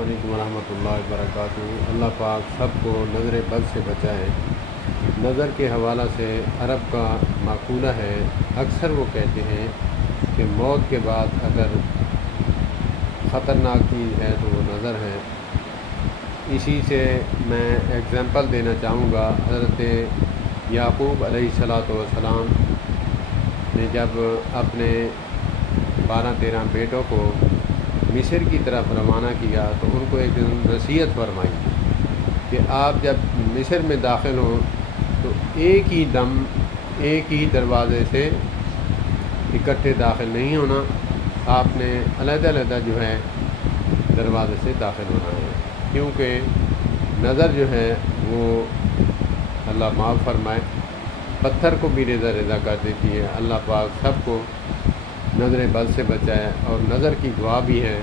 علیکم ورحمۃ اللہ وبرکاتہ۔ اللہ پاک سب کو نظر بد سے بچائے۔ نظر کے حوالہ سے عرب کا مقولہ ہے، اکثر وہ کہتے ہیں کہ موت کے بعد اگر خطرناک چیز ہے تو وہ نظر ہے۔ اسی سے میں ایگزامپل دینا چاہوں گا۔ حضرت یعقوب علیہ السلام نے جب اپنے 12-13 بیٹوں کو مصر کی طرف روانہ کیا تو ان کو ایک نصیحت فرمائی کہ آپ جب مصر میں داخل ہوں تو ایک ہی دم ایک ہی دروازے سے اکٹھے داخل نہیں ہونا، آپ نے علیحدہ علیحدہ جو ہے دروازے سے داخل ہونا ہے، کیونکہ نظر جو ہے وہ اللہ معاف فرمائے پتھر کو بھی ریزہ ریزہ کر دیتی ہے۔ اللہ پاک سب کو نظر بد سے بچائے، اور نظر کی دعا بھی ہے۔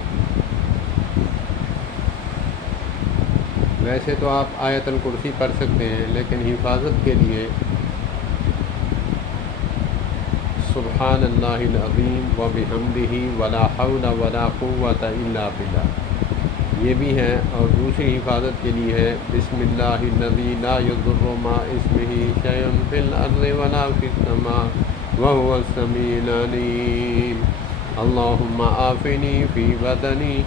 ویسے تو آپ آیت الکرسی پڑھ سکتے ہیں، لیکن حفاظت کے لیے سبحان اللہ العظیم و بحمدہ ولا حول ولا قوۃ الا باللہ یہ بھی ہے، اور دوسری حفاظت کے لیے ہے بسم اللہ الذی لا یضر مع اسمہ شیء فی الارض ولا فی السماء وهو السمیع العلیم۔ اللہم عافنی فی بدنی،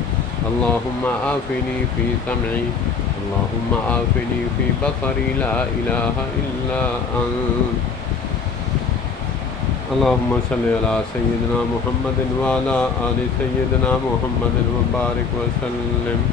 اللہم عافنی فی سمعی، اللہم عافنی فی بصری، لا الہ الا انت۔ اللہم صلی علی سیدنا محمد وعلی آل سیدنا محمد وبارک وسلم۔